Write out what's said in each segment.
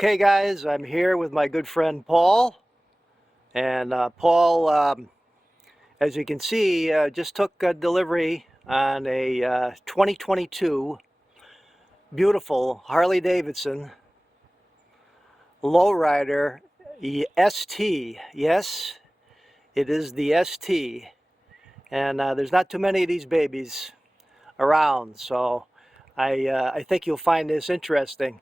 Okay, guys, I'm here with my good friend Paul. And Paul, as you can see, just took delivery on a 2022 beautiful Harley Davidson lowrider ST. Yes, it is the ST. And there's not too many of these babies around, so I think you'll find this interesting.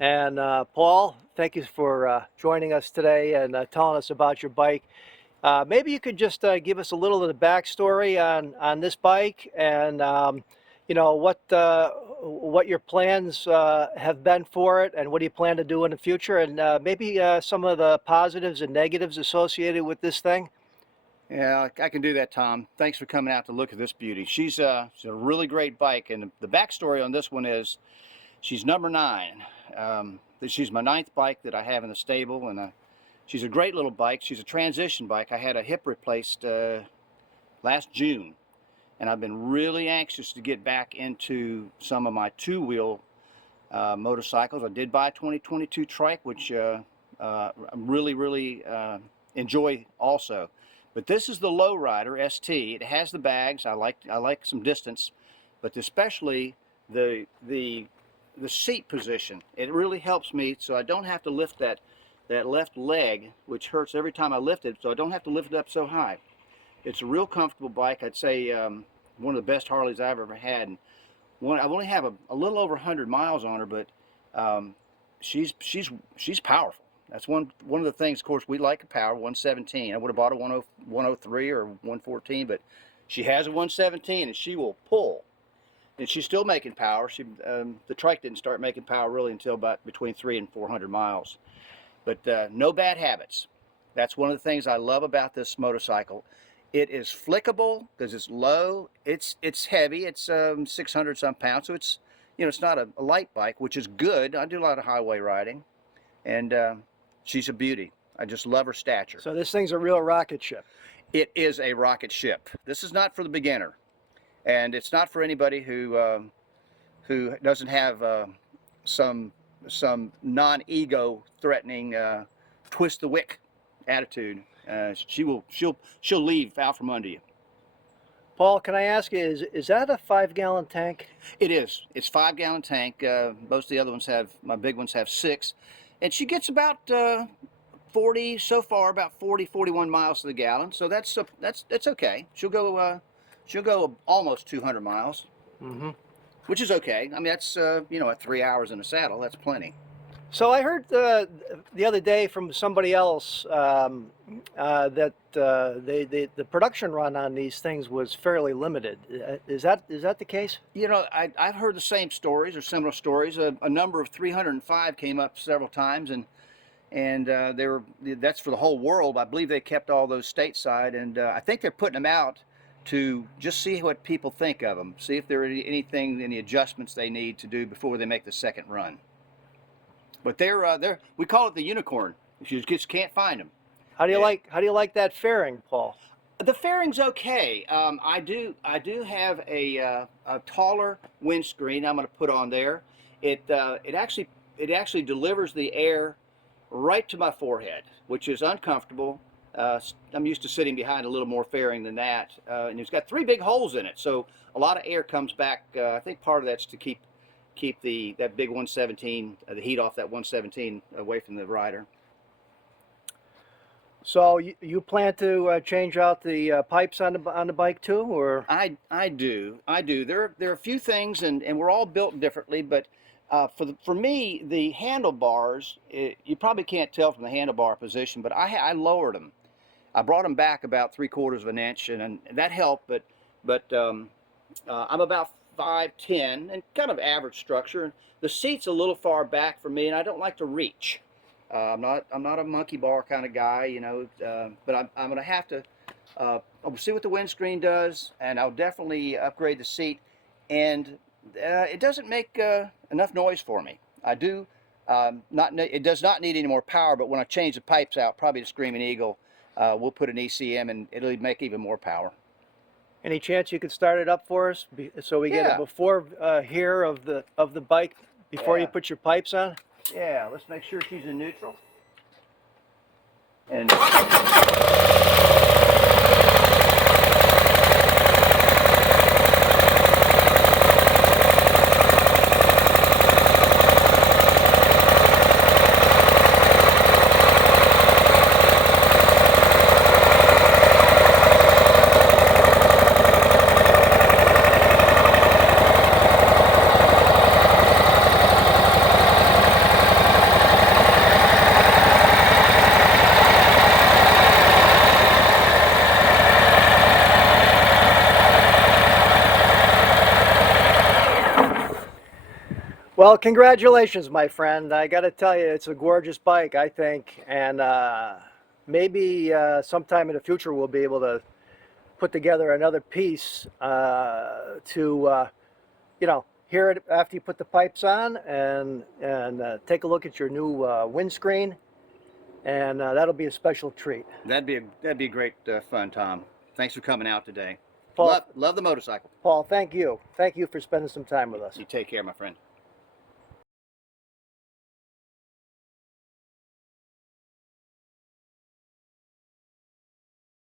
And Paul, thank you for joining us today and telling us about your bike. Maybe you could just give us a little of the backstory on this bike and you know what your plans have been for it and what do you plan to do in the future, and maybe some of the positives and negatives associated with this thing. Yeah, I can do that, Tom. Thanks for coming out to look at this beauty. She's a really great bike, and the backstory on this one is she's number 9. She's my 9th bike that I have in the stable, and she's a great little bike. She's a transition bike. I had a hip replaced last June, and I've been really anxious to get back into some of my two-wheel motorcycles. I did buy a 2022 trike, which I really enjoy also. But this is the Lowrider ST. It has the bags. I like some distance, but especially the seat position. It really helps me so I don't have to lift that left leg, which hurts every time I lift it, so I don't have to lift it up so high. It's a real comfortable bike. I'd say one of the best Harleys I've ever had. And I only have a little over 100 miles on her, but she's powerful. That's one of the things. Of course, we like a power 117. I would have bought a 103 or 114, but she has a 117 and she will pull. And she's still making power. The trike didn't start making power really until about between 300 and 400 miles. But no bad habits. That's one of the things I love about this motorcycle. It is flickable because it's low. It's heavy. It's 600 some pounds, so it's it's not a light bike, which is good. I do a lot of highway riding, and she's a beauty. I just love her stature. So this thing's a real rocket ship. It is a rocket ship. This is not for the beginner, and it's not for anybody who doesn't have some non-ego threatening twist the wick attitude. She'll leave out from under you. Paul, can I ask you, is that a 5-gallon tank? It is. It's 5-gallon tank. Most of the other ones my big ones have 6. And she gets about 40 so far, about 41 miles to the gallon. So that's okay. She'll go almost 200 miles, which is okay. I mean, that's at 3 hours in the saddle, that's plenty. So I heard the other day from somebody else that the production run on these things was fairly limited. Is that the case? I've heard the same stories or similar stories. A number of 305 came up several times, and that's for the whole world. I believe they kept all those stateside, and I think they're putting them out to just see what people think of them, see if there are any adjustments they need to do before they make the second run. But we call it the unicorn. You just can't find them. How do you like that fairing, Paul? The fairing's okay. I do have a taller windscreen I'm going to put on there. It actually delivers the air right to my forehead, which is uncomfortable. I'm used to sitting behind a little more fairing than that, and it's got 3 big holes in it, so a lot of air comes back. I think part of that's to keep that big 117, the heat off that 117 away from the rider. So you plan to change out the pipes on the bike too, or? I do. There are a few things, and we're all built differently, but for me, the handlebars, you probably can't tell from the handlebar position, but I lowered them. I brought them back about 3/4 of an inch, and that helped. But I'm about 5'10" and kind of average structure. The seat's a little far back for me, and I don't like to reach. I'm not a monkey bar kind of guy, but I'm going to have to. I'll see what the windscreen does, and I'll definitely upgrade the seat. And it doesn't make enough noise for me. It does not need any more power, but when I change the pipes out, probably the Screaming Eagle, we'll put an ECM and it'll make even more power. Any chance you could start it up for us so we get a before here of the bike before you put your pipes on? Yeah, let's make sure she's in neutral. And Well, congratulations, my friend. I got to tell you, it's a gorgeous bike, I think, and maybe sometime in the future we'll be able to put together another piece to, hear it after you put the pipes on, and take a look at your new windscreen, and that'll be a special treat. that'd be great fun, Tom. Thanks for coming out today. Paul, Love the motorcycle. Paul, thank you. Thank you for spending some time with us. You take care, my friend.